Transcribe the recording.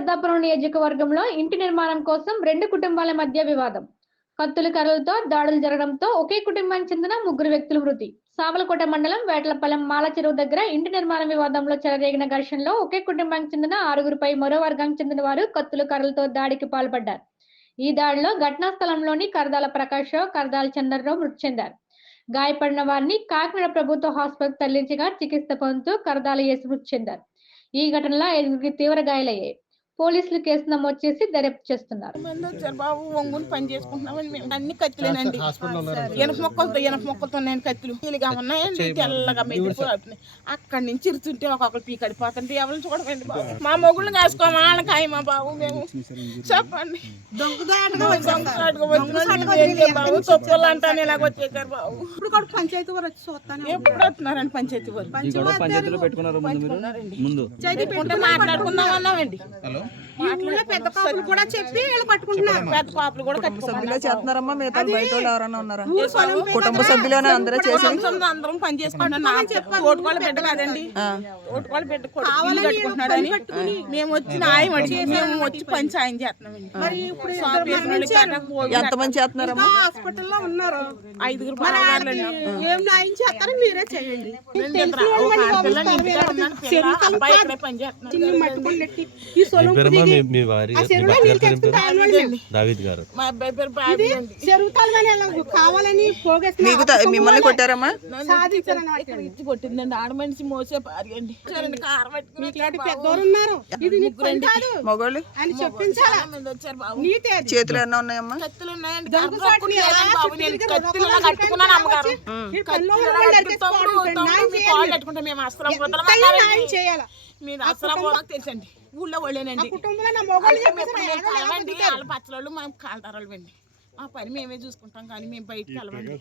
పెద్దాపురం నియోజకవర్గంలో ఇంటి నిర్మాణం కోసం రెండు కుటుంబాల మధ్య వివాదం. కత్తుల కర్రలతో దాడులు జరగడంతో ఒకే కుటుంబానికి చెందిన ముగ్గురు వ్యక్తులు మృతి. సావలకోట మండలం వేటలపాలెం మాల చెరువు దగ్గర ఇంటి నిర్మాణ వివాదంలో చెలరేగిన ఘర్షణలో ఒకే కుటుంబానికి చెందిన 6గురిపై మరో వర్గానికి చెందిన వారు కత్తుల కర్రలతో దాడికి పాల్పడ్డారు. ఈ దాడిలో ఘటనా స్థలంలోని కరదాల ప్రకాష్ రావు, కరదాల చంద్రరావు మృతి చెందారు. గాయపడిన వారిని కాకినాడ ప్రభుత్వ హాస్పిటల్ తరలించగా చికిత్స పొందుతూ కరదాల యేసు మృతి చెందారు. ఈ ఘటనలో 5గురికి తీవ్ర గాయాలయ్యాయి. పోలీసులు కేసు నమోదు చేసి దర్యాప్తు చేస్తున్నారు. బాబు ఒంగుని పని చేసుకుంటున్నామని మేము అన్ని కత్తులేనండి. ఎనప మొక్కలతో నేను కత్తులు ఇలాగా ఉన్నాయండి. తెల్లగా మెదిరిపోతున్నాయి. అక్కడి నుంచి ఇరుతుంటే ఒక్కొక్కరు పీకడిపోతుంటే ఎవరు చూడకండి బాబు. మా మొగుళ్ళు కాసుకోమాలకాయ మా బాబు మేము చెప్పండి. బాబు చొప్పులు అంటాను ఇలాగ వచ్చేసారు బాబు. ఇప్పుడు పంచాయతీ వారు వచ్చి చూస్తాను. ఎప్పుడు వస్తున్నారండి పంచాయతీ వారు? మాట్లాడుకుందాం అన్నామండి. పెద్ద కాపులు కూడా చెప్పి పట్టుకుంటున్నారు. పెద్ద కాపులు కూడా సభ్యులే చేస్తున్నారమ్మా. మిగతా బయట వాళ్ళు ఎవరన్నా ఉన్నారా? కుటుంబ సభ్యులేనా అందరూ చేసి అందరం పని చేసుకుంటున్నాం. ఓటుకోళ్ళ బిడ్డ కాదండి, ఓటుకోళ్ళ బిడ్డ కట్టుకుంటున్నాడని మేము వచ్చి న్యాయం అడిగి మేము వచ్చి పని సాయం చేస్తున్నామండి. ఎంతమంది చేస్తున్నారమ్మా? హాస్పిటల్లో ఉన్నారు 5గురు. ఏం న్యాయం చేస్తారో మీరే చేయండి. పని చేస్తున్నాం. మిమ్మల్ని కొట్టారమ్మా? కొట్టిందండి. ఆడ మనిషి మోసే భార్య అండి. పెద్దోరు ఉన్నారు. మగోళ్ళు చేతులు ఎన్నో ఉన్నాయమ్మా? కత్తులు ఉన్నాయండి. కత్తులు కట్టుకున్నాను అమ్మగారు. కట్టుకుంటే మేము అస్త్రం మీరు అస్త్రం తెలుసండి. ఊళ్ళో వాళ్ళేనండి. వాళ్ళ పచ్చలు మేము కాల్తారాలు అండి. మా పని మేమే చూసుకుంటాం కానీ మేము బయటకు వెళ్ళమండి.